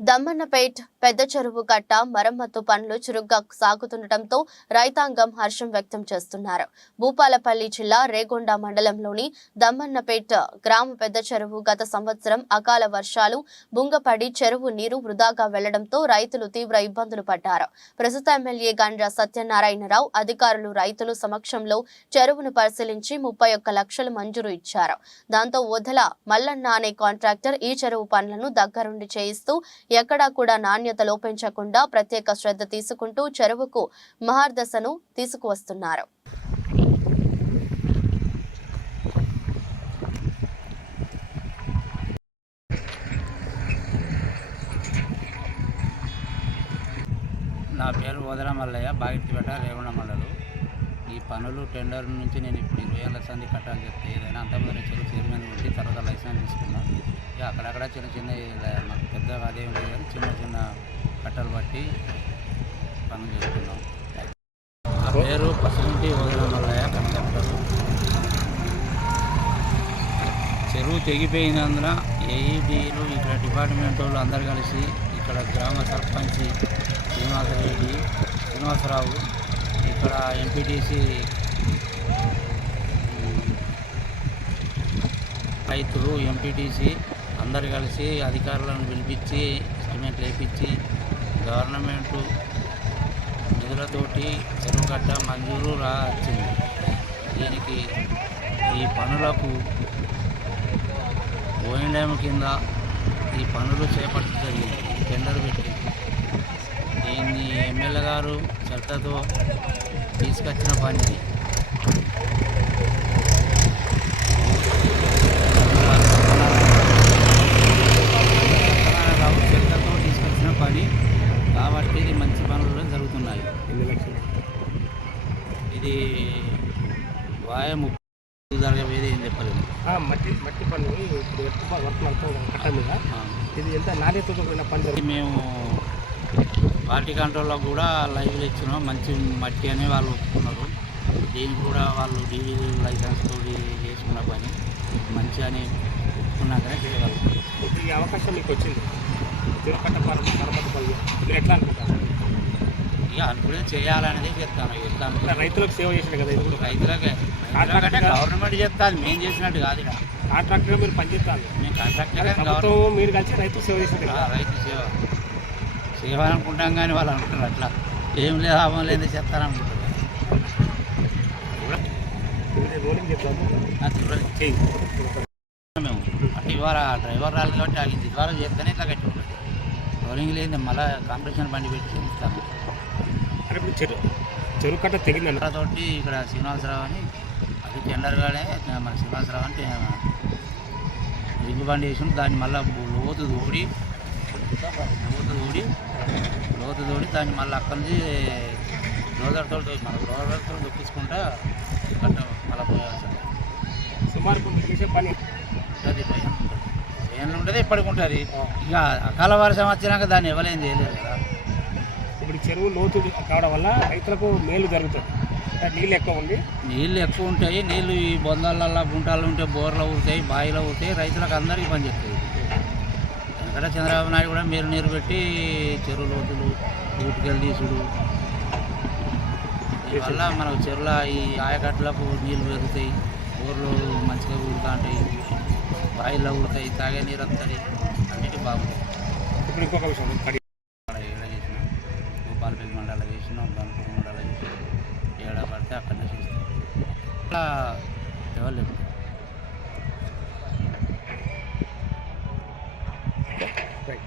దమ్మన్నపేట్ పెద్ద చెరువు కట్ట మరమ్మతు పనులు చురుగ్గా సాగుతుండటంతో రైతాంగం హర్షం వ్యక్తం చేస్తున్నారు. భూపాలపల్లి జిల్లా రేగొండ మండలంలోని దమ్మన్నపేట గ్రామ పెద్ద చెరువు గత సంవత్సరం అకాల వర్షాలు బుంగపడి చెరువు నీరు వృధాగా వెళ్ళడంతో రైతులు తీవ్ర ఇబ్బందులు పడ్డారు. ప్రస్తుత ఎమ్మెల్యే గండ్ర సత్యనారాయణరావు అధికారులు రైతులు సమక్షంలో చెరువును పరిశీలించి ముప్పై ఒక్క లక్షలు మంజూరు ఇచ్చారు. దాంతో వదల మల్లన్న అనే కాంట్రాక్టర్ ఈ చెరువు పనులను దగ్గరుండి చేయిస్తూ ఎక్కడా కూడా నాణ్యత లోపించకుండా ప్రత్యేక శ్రద్ధ తీసుకుంటూ చెరువుకు మహార్దశను తీసుకువస్తున్నారు. నా పేరు వదల మల్లయ్య బాగిట్టిపేట రేవణ మండలు. ఈ పనులు టెండర్ నుంచి నేను ఇప్పుడు ఇరవై ఏళ్ళ సంది కట్టాలని చెప్తే ఏదైనా అంతమంది చెరువు చైర్మన్ అక్కడక్కడ చిన్న చిన్న మాకు పెద్దగా అదేం లేదు కానీ చిన్న చిన్న కట్టలు బట్టి పనులు చేస్తున్నాం నా పేరు పసుపుంటి వదిలమల్లయ్య మల్లయ్య చెరువు తెగిపోయినందున ఏఈడీలు ఇక్కడ డిపార్ట్మెంట్ వాళ్ళు అందరు కలిసి ఇక్కడ గ్రామ సర్పంచ్ శ్రీనివాసరెడ్డి శ్రీనివాసరావు ఇక్కడ ఎంపీటీసీ రైతులు ఎంపీటీసీ అందరు కలిసి అధికారులను పిలిపించి ఎస్టిమేట్ వేయించి గవర్నమెంట్ నిధులతోటి చెరువు గడ్డ మంజూరు రా వచ్చింది. దీనికి ఈ పనులకు ఓఎన్ కింద ఈ పనులు చేపట్టడం జరిగింది. టెండర్ పెట్టి దీన్ని ఎమ్మెల్యే గారు చట్టతో తీసుకొచ్చిన పని ఇది. రావు చట్టతో తీసుకొచ్చిన పని కాబట్టి ఇది మంచి పనులు జరుగుతున్నాయి ఎన్ని లక్షలు. ఇది వాయ ముప్పై జరగబోయేది ఏం చెప్పలేదు మట్టి మట్టి పని ఇప్పుడు కదా కట్ట మీద. ఇది ఎంత? నాణ్యతతో కూడిన పని మేము పార్టీ కంట్రోల్లో కూడా లైవ్లు ఇచ్చినాం. మంచి మట్టి అని వాళ్ళు ఒప్పుకున్నారు. దీనికి కూడా వాళ్ళు డీడీ లైసెన్స్ తోటి చేసుకున్న పని. మంచి అని ఒప్పుకున్నాకనే ఇప్పుడు ఈ అవకాశం మీకు వచ్చింది. తిరుకట్ట పరమ మరమ్మతు పనులు మీరు ఎట్లా అనుకుంటారు? ఇక అనుకునే చేయాలనేది చెప్తాను. అనుకుంటారు రైతులకు సేవ చేసిన కదా ఇది? కూడా రైతులకే గవర్నమెంట్ చెప్తాది మేము చేసినట్టు కాదు కాంట్రాక్టర్ మీరు పనిచేస్తారు. మేము కాంట్రాక్టర్ మీరు కలిసి రైతుకు సేవ చేసిన ఆ, కదా రైతు సేవ. సేవ అనుకుంటాం కానీ వాళ్ళు అనుకుంటారు అట్లా. ఏం లేదు లాభం లేదు ఇవ్వలేదు. చేయి. మేము. అంటే ఇవాళ డ్రైవర్ రాలి కాబట్టి ఇవాళ చేస్తేనే ఇట్లా కట్టి రోలింగ్ లేదు మళ్ళీ కాంపిటీషన్ బండి పెట్టి చేస్తాము ఇప్పుడు చెరువు కట్ట తెగిందండి తోటి ఇక్కడ శ్రీనివాసరావు అని అది టెండర్గానే మన శ్రీనివాసరావు అంటే రింగు బండి వేసి దాన్ని మళ్ళీ లోతు తోడి లోతు తోడి లోతు తోడి దాన్ని మళ్ళీ అక్కడి నుంచి రోదర్తో మన రోదర్తో దొక్కించుకుంటా కట్ట మళ్ళీ పోయాల్సింది. సుమారు చేసే పని. ఉంటుంది ఏళ్ళు ఉంటుంది ఇప్పటికి ఉంటుంది. ఇక అకాల వర్షం వచ్చినాక దాన్ని ఇవ్వలేం చేయలేదు. చెరువు లోతు కావడం వల్ల రైతులకు మేలు జరుగుతుంది. నీళ్ళు ఎక్కువ ఉంది నీళ్ళు ఎక్కువ ఉంటాయి. నీళ్ళు ఈ బొందాలల్లో గుంటాలు ఉంటే బోర్లు ఊరుతాయి బావిలో ఊరుతాయి. రైతులకు అందరికీ పని చెప్తాయి వెనకట చంద్రబాబు నాయుడు కూడా మీరు నీరు పెట్టి చెరువు లోతులు ఊటికెళ్ళి తీసుడు. దీనివల్ల మనకు చెరువుల ఈ ఆయకట్లకు నీళ్ళు పెరుగుతాయి. బోర్లు మంచిగా ఊరుతా ఉంటాయి. బావిలో ఊరుతాయి. తాగే నీరు వస్తుంది అన్నిటి బాగుంటాయి. ఇప్పుడు ఇంకొక విషయం. మండలం చేసినాం గన్పూర్ మండలం చేసినాం ఏడ పడితే అక్కడనే చేస్తాం అట్లా డెవలప్